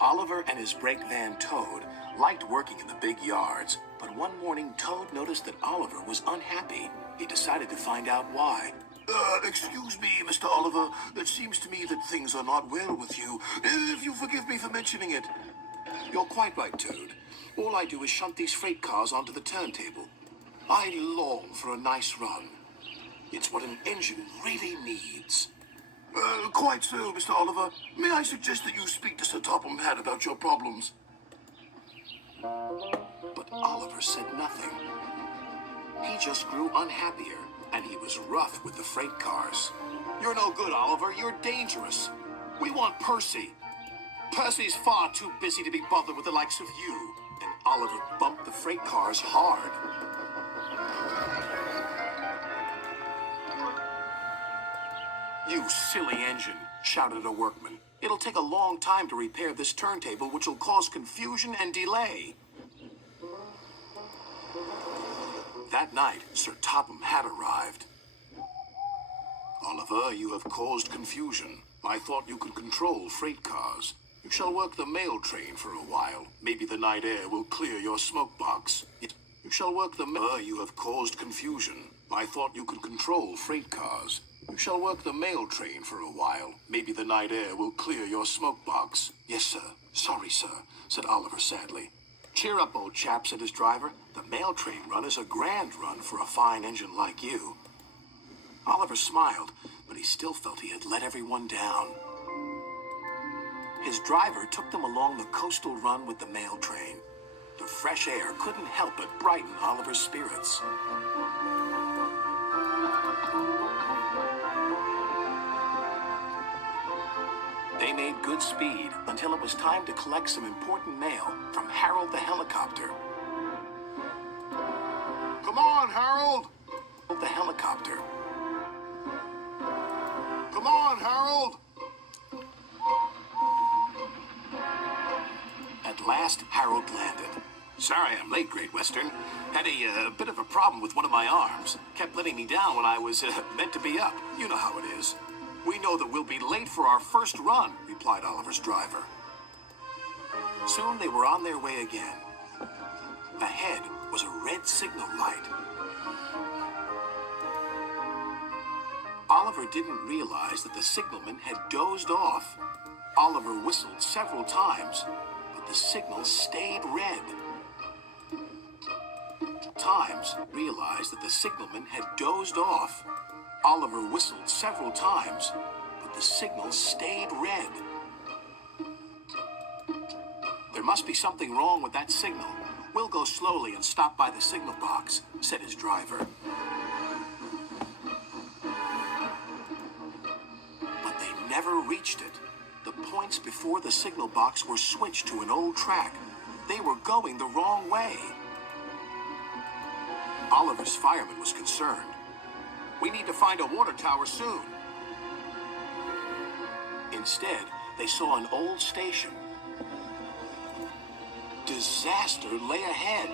Oliver and his Breakvan Toad liked working in the big yards, but one morning Toad noticed that Oliver was unhappy. He decided to find out why. Excuse me, Mr. Oliver. It seems to me that things are not well with you. If you forgive me for mentioning it. You're quite right, Toad. All I do is shunt these freight cars onto the turntable. I long for a nice run. It's what an engine really needs. Quite so, Mr. Oliver. May I suggest that you speak to Sir Topham Hatt about your problems? But Oliver said nothing. He just grew unhappier, and he was rough with the freight cars. You're no good, Oliver. You're dangerous. We want Percy. Percy's far too busy to be bothered with the likes of you. And Oliver bumped the freight cars hard. You silly engine, shouted a workman. It'll take a long time to repair this turntable, which will cause confusion and delay. That night, Sir Topham Hatt arrived. Oliver, you have caused confusion. I thought you could control freight cars. You shall work the mail train for a while. Maybe the night air will clear your smoke box. You shall work the You have caused confusion. I thought you could control freight cars. You shall work the mail train for a while. Maybe the night air will clear your smoke box. Yes, sir. Sorry, sir, said Oliver sadly. Cheer up, old chap, said his driver. The mail train run is a grand run for a fine engine like you. Oliver smiled, but he still felt he had let everyone down. His driver took them along the coastal run with the mail train. The fresh air couldn't help but brighten Oliver's spirits. They made good speed until it was time to collect some important mail from Harold the helicopter. Come on, Harold! The helicopter. Come on, Harold! At last, Harold landed. Sorry I'm late, Great Western. Had a bit of a problem with one of my arms. Kept letting me down when I was meant to be up. You know how it is. We know that we'll be late for our first run, replied Oliver's driver. Soon they were on their way again. Ahead was a red signal light. Oliver didn't realize that the signalman had dozed off. Oliver whistled several times, but the signal stayed red. Realized that the signalman had dozed off. Oliver whistled several times, but the signal stayed red. There must be something wrong with that signal. We'll go slowly and stop by the signal box, said his driver. But they never reached it. The points before the signal box were switched to an old track. They were going the wrong way. Oliver's fireman was concerned. We need to find a water tower soon. Instead, they saw an old station. Disaster lay ahead.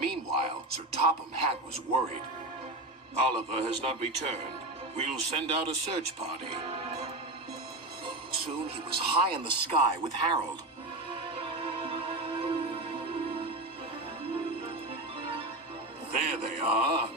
Meanwhile, Sir Topham Hatt was worried. Oliver has not returned. We'll send out a search party. Soon he was high in the sky with Harold. There they are.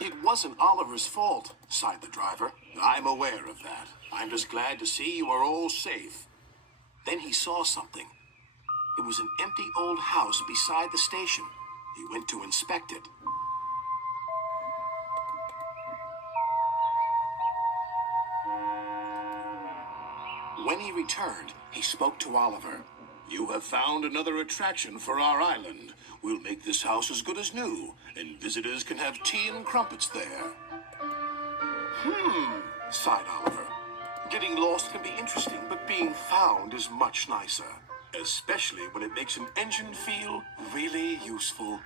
It wasn't Oliver's fault, sighed the driver. I'm aware of that. I'm just glad to see you are all safe. Then he saw something. It was an empty old house beside the station. He went to inspect it. When he returned, he spoke to Oliver. You have found another attraction for our island. We'll make this house as good as new, and visitors can have tea and crumpets there. Sighed Oliver. Getting lost can be interesting, but being found is much nicer. Especially when it makes an engine feel really useful.